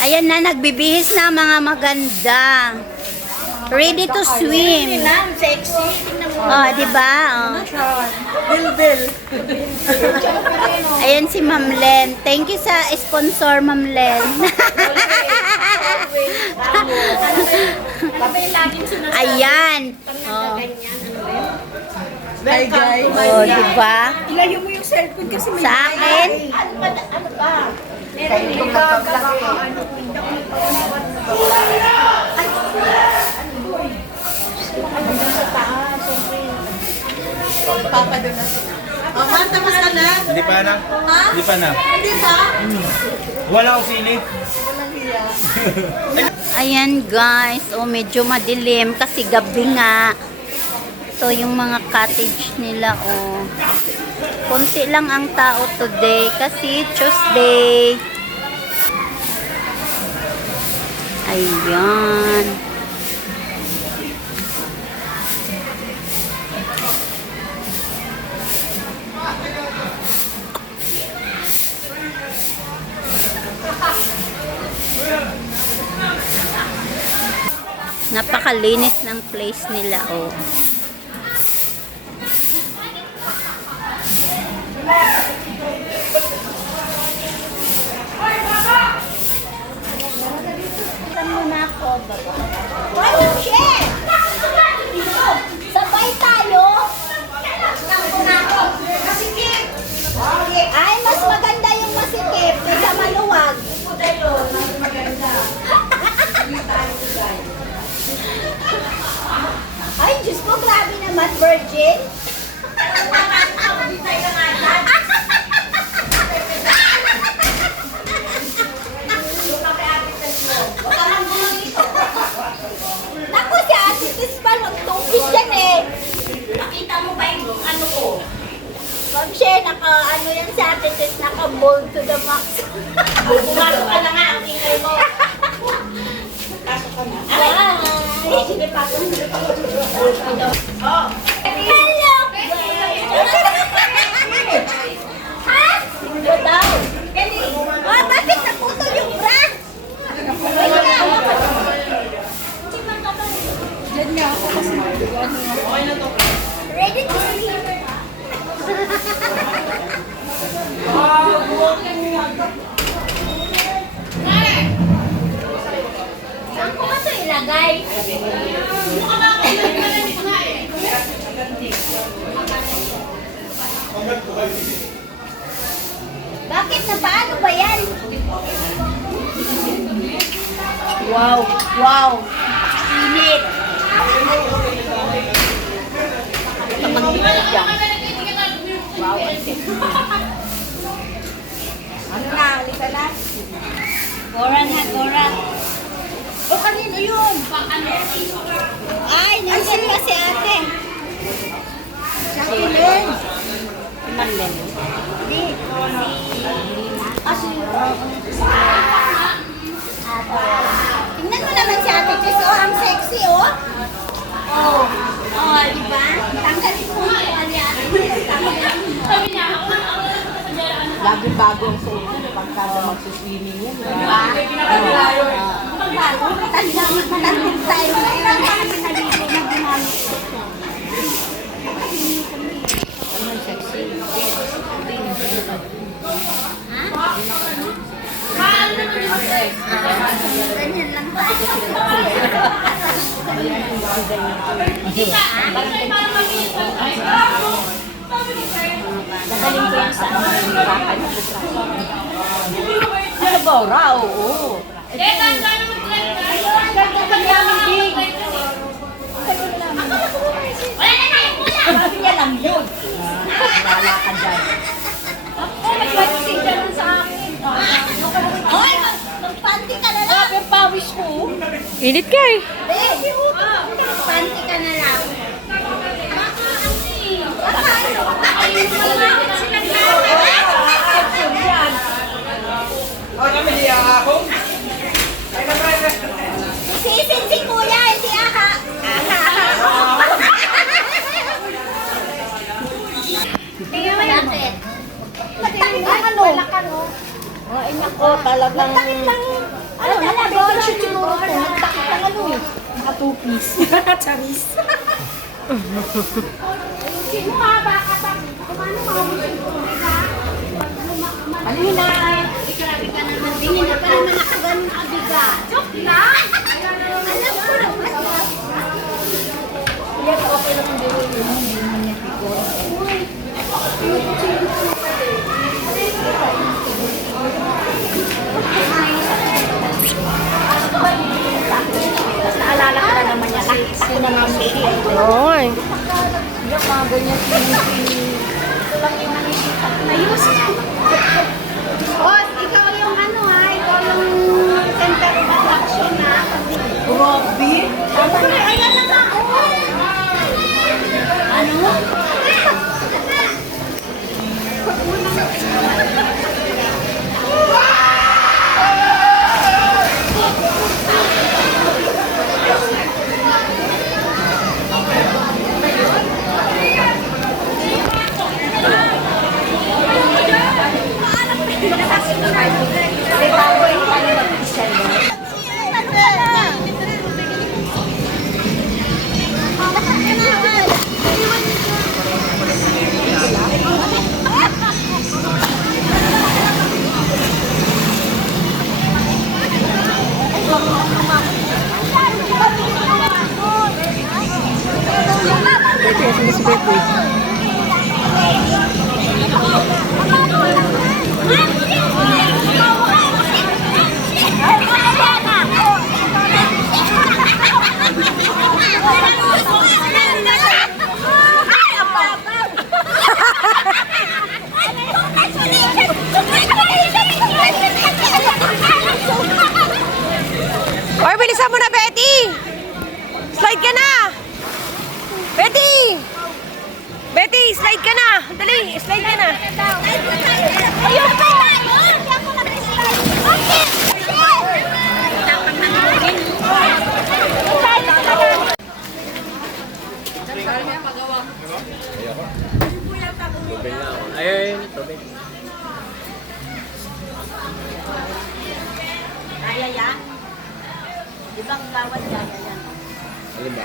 Ayan na, nagbibihis na mga maganda. Ready to swim. Sexy. Oh, di ba? Oh. Bilbil. Ayan si Ma'am Len. Thank you sa sponsor, Ma'am Len. Ayan. oh. Ano? Welcome guys. oh di ba? Ilayo mo yung cellphone kasi may Sa akin, Ano ba? Ba sa taas? Siyempre. papa doon na. Oh, man, tapos ka na? Hindi pa na? Ha? Hindi pa na. Hindi ba? Wala akong sili. Walang hiya. ayan guys. Oh, medyo madilim kasi gabi nga. Ito yung mga cottage nila, oh. Konti lang ang tao today kasi Tuesday. Ayan. Napakalinis ng place nila, oh. Ano, shit? Sabay tayo. Ay, mas maganda yung masikip kaysa maluwag. Ay, Diyos ko, grabe naman, virgin. Naku, si Ate Tis pa, magtungkit yan eh. Nakita mo ba yung ano ko? Pag siya, naka, ano yan si Ate Tis, naka bold to the max. Pumasok ka na nga, ang ingay mo. Pasok ka na. Ay, sige, pasok. Oh. Hello! Ha? Ano daw? Oh, bakit naputol yung bra? Wait lang. Diyan nga ako kasi Ready to sleep. Saan ko ba ito ilagay? Bakit na paano ba yan? Wow, wow. Init. Wow, Ano na, halika na. Gora na, Gora. O, kanino yun? Ay, nandiyan pa si ate. Si Len. Si Marlen. Hindi. Ah, si Tingnan mo naman si ate Chris. Oh, ang sexy, oh. Oh. Oh, di ba? Tanggalin mo yung kuha ni ate Chris. Tanggalin mo. lagi bago ang suot ko pagka na magsiswimming yan. Diba? Bago. Matanda, matanda tayo na ko. Ganyan lang tayo. Dadaling ko yan sa ano, niya bukas. Ano ba, ra? Oo. Ganda ka niya, Mindy. Sabi niya lang yun. Wala ka dyan. Hoy, mag- magpanty ka na lang. Yung pawis ko. Init ka eh. Eh, panty ka na lang. Sisin si kuya, hindi aha. Tingnan mo yan. Bakit? Matanggal ano? Oh, ay naku. Oh, talagang... Nagtakit lang. Ano yung loro ko. Nagtakit lang ano eh. Naka two piece. Charis. Sino nga ba? Kapag kumano mga Ano yun na? Grabe ka naman. Hindi na pa naman nakaganon kabiga. Joke lang! Oo nga eh. Mga ganyan. Boss, ikaw yung ano ha, ikaw yung center of slide ka na! Ayun pa! Ayun, tubig. Kaya yan? Di ba bawat kaya yan? Alin ba?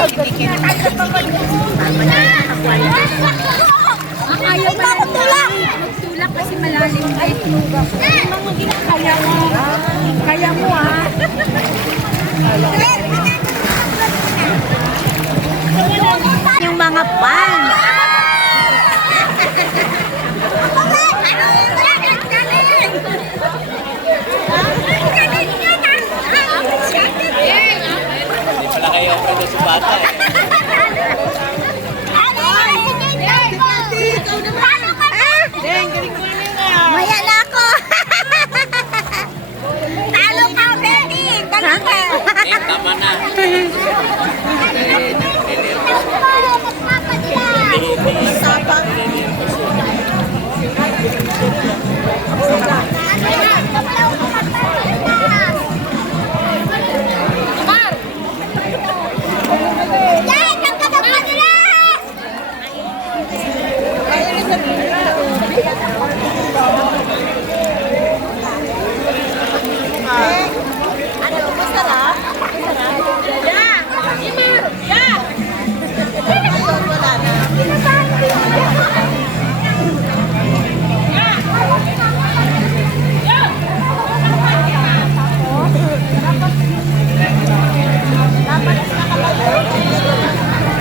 Ayaw mo ako tulak! Magtulak kasi malalim ay tulak. Kaya mo. Kaya mo ha. Yung mga fans. Kayo pwede sa bata eh.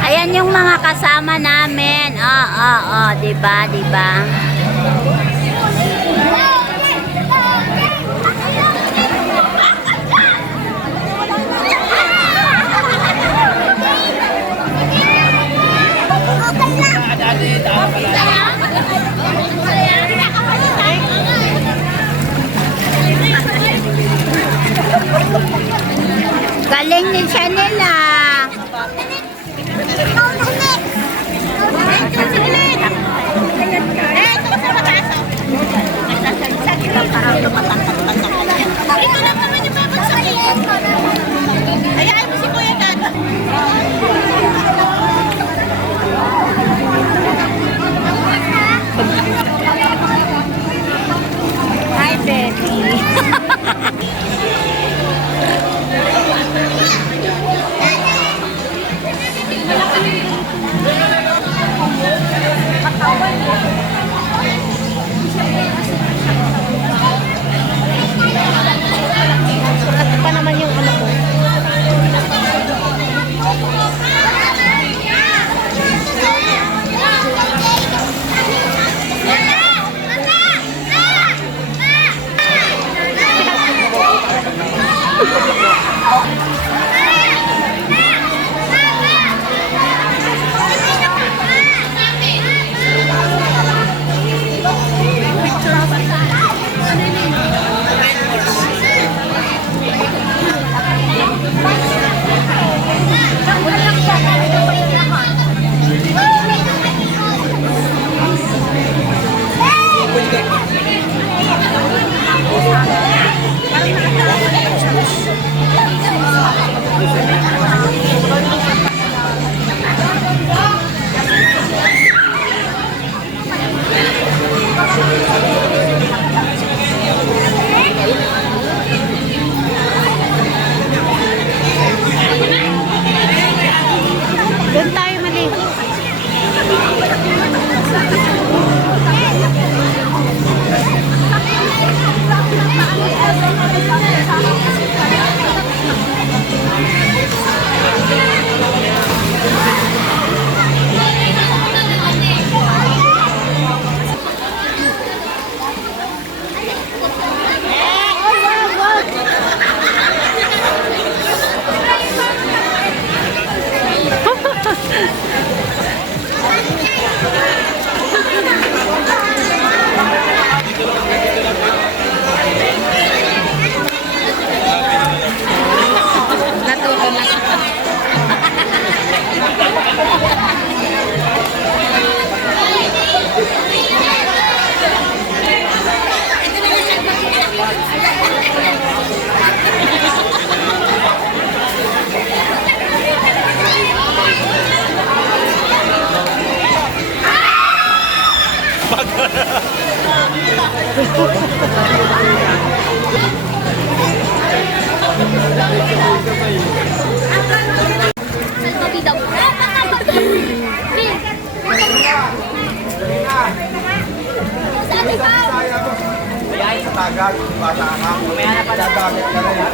Ayan yung mga kasama namin. Oo, oo, oo. Diba, diba?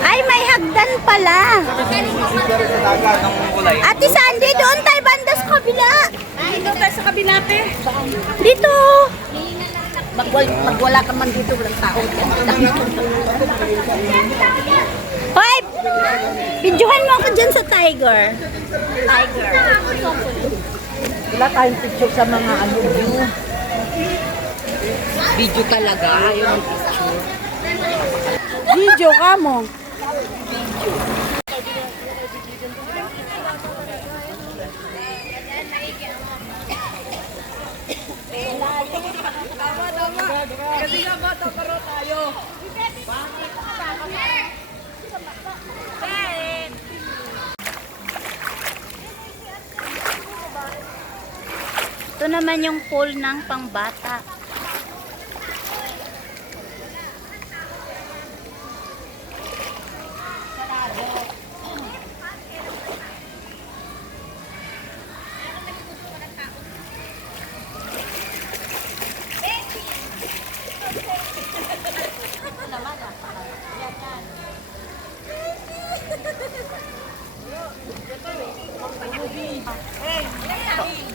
Ay, may hagdan pala. Ate Sandy, doon tayo banda sa kabila. Dito tayo sa kabila, te. Dito. Magwal, magwala ka man dito, walang tao. Hoy! Videohan mo ako dyan sa tiger. Tiger. Wala tayong picture sa mga ano view. Video talaga, ayaw ng picture. Video ka mo. Ito naman yung pool ng pangbata.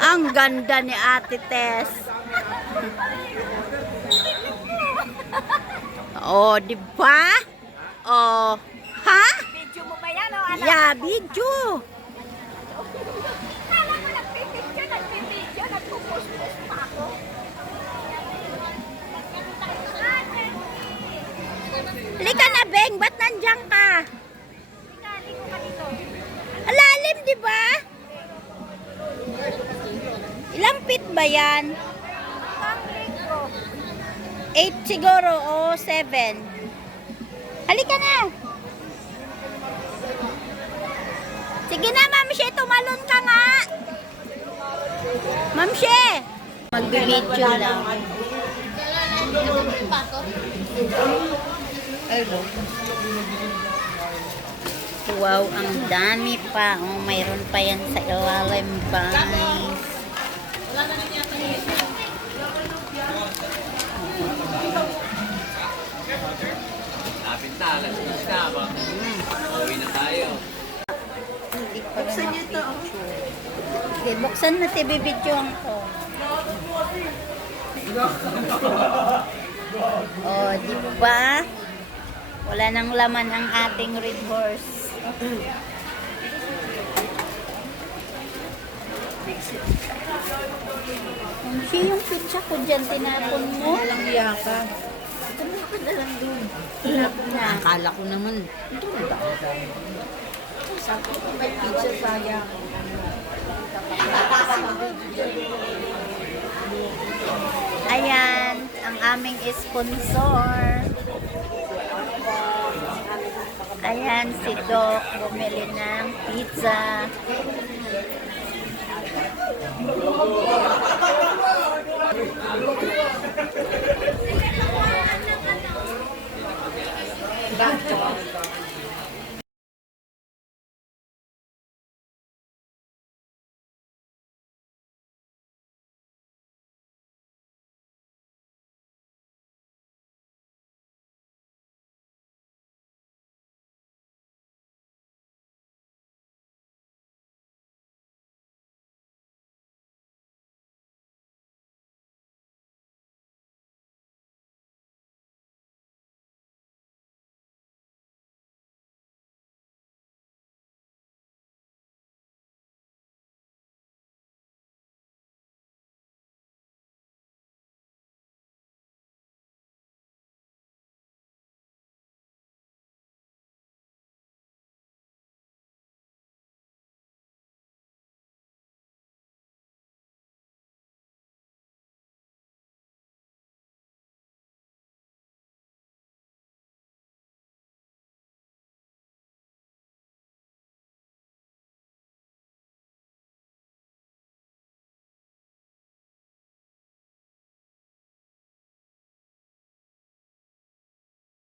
Ang ganda ni Ate Tess. Oh, di ba? Oh, ha? Video mo ba yan o ano? Yeah, video. Kala ko nagpipicture, nagpipideo, nagpupost-post pa ako. Halika na, Beng. Ba't nandiyan ka? Alalim, di ba? Ba yan? Ang ring ko. 8 siguro o 7. Halika na. Sige na, Ma'am tumalon ka nga. Ma'am She. Mag-video lang. Wow, ang dami pa. Oh, mayroon pa yan sa ilalim, guys. Lapit na, alas 10 na. Ba? Uwi na tayo. Buksan niyo to. Buksan na video ko. oh, di ba? Wala nang laman ang ating red horse. Hindi yung pizza ko dyan, tinapon mo. Walang hiya ka. Ito mo ka na lang dun. Tinapon na. Akala ko naman. Ito ba? Sabi ko may pizza sayang. Ayan, ang aming sponsor. Ayan, si Doc bumili ng pizza. Back